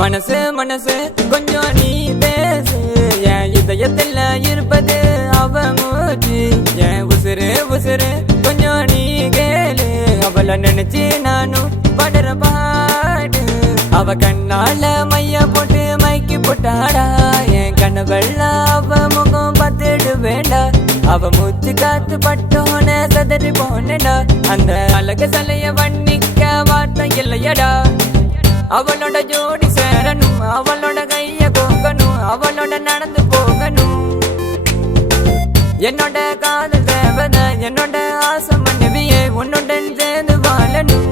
மனசு மனசு கொஞ்சம் நீ பேசு, என் இதயத்தில் இருப்பது அவ மூச்சு. என் உசுறு உசுறு கொஞ்சம் நீ கேளு, அவளை நினைச்சு நானும் படுற பாடு. அவ கண்ணால மைய போட்டு மைக்கி போட்டாடா, என் கனவெல்லாம் அவ முகம் பார்த்துடு வேண்டா. அவ மூச்சு காத்து பட்டோன சதறி போனடா, அந்த அழகு சலைய வன்னிக்க வார்த்தை இல்லையடா. அவளோட ஜோடி சேரணும், அவளோட கைய கோக்கணும், அவளோட நடந்து போகணும். என்னோட காதல் தேவதை, என்னோட ஆசை மனைவியே, உன்னுடன் சேர்ந்து வாழணும்.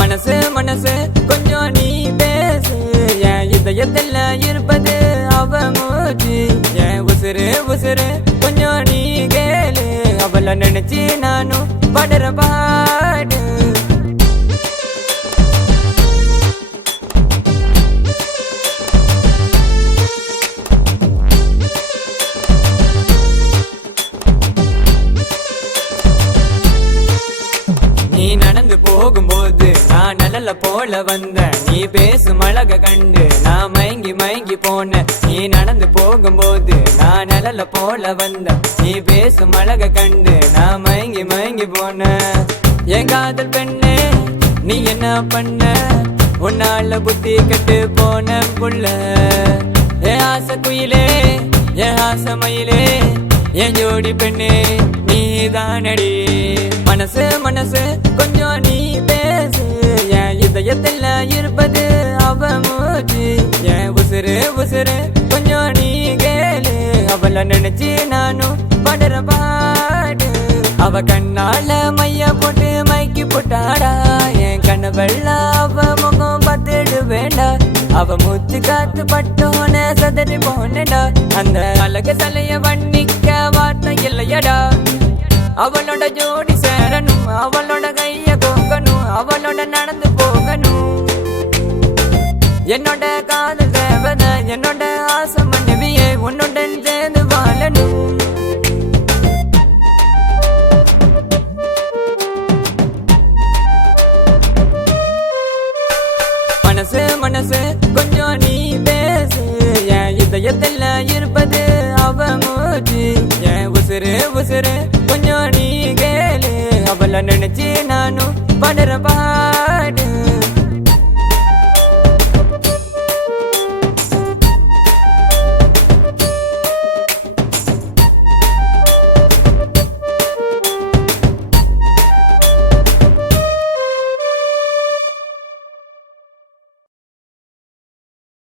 மனசு மனசு கொஞ்சம் நீ பேசு, என் இதயத்தில் இருப்பது அவ மூச்சு. என் உசுறு உசுறு கொஞ்சம் நீ கேளு, அவளை நினைச்சு நானும் படுற பாடு. நீ நடந்து போகும்போது நான் நிழல போல வந்த, நீ பேசும் அழக கண்டு நான் மயங்கி மயங்கி போன. நீ நடந்து போகும்போது நான் நிழல போல வந்த, நீ பேசும் அழக கண்டு நான் மயங்கி மயங்கி போன. என் காதல் பெண்ணே நீ என்ன பண்ண, உன்னால புத்தி கட்டு போன புள்ள. என் ஆசை குயிலே என் ஆசை மயிலே, என் ஜோடி பெண்ணே நீதானடி. மனசு மனசு கொஞ்சம் நீ பேசு, என் இதயத்தில் இருப்பது அவ மூச்சு. என் உசுறு உசுறு கொஞ்சம் நீ கேளு, அவளை நினைச்சு நானும் படுற பாடு. அவ கண்ணால மைய போட்டு மைக்கி போட்டாடா, என் கனவெல்லாம் அவ முகம் பார்த்துடு வேண்டா. அவ மூச்சு காத்து பட்டோன சதறி போனடா, அந்த அழகு சலைய வன்னிக்க வார்த்தை இல்லையடா. அவளோட ஜோடி சேரணும், அவளோட கைய கோக்கணும், அவளோட நடந்து போகணும். என்னோட காதல் தேவதை, என்னோட ஆசை மனைவியே, உன்னுடன் சேர்ந்து வாழணும். மனசு மனசு கொஞ்சம் நீ பேசு, என் இதயத்தில் இருப்பது அவ மூச்சு. என் உசுறு உசுறு கொஞ்சம் நீ கேளு, அவளை நினைச்சு நானும் படுற பாடு.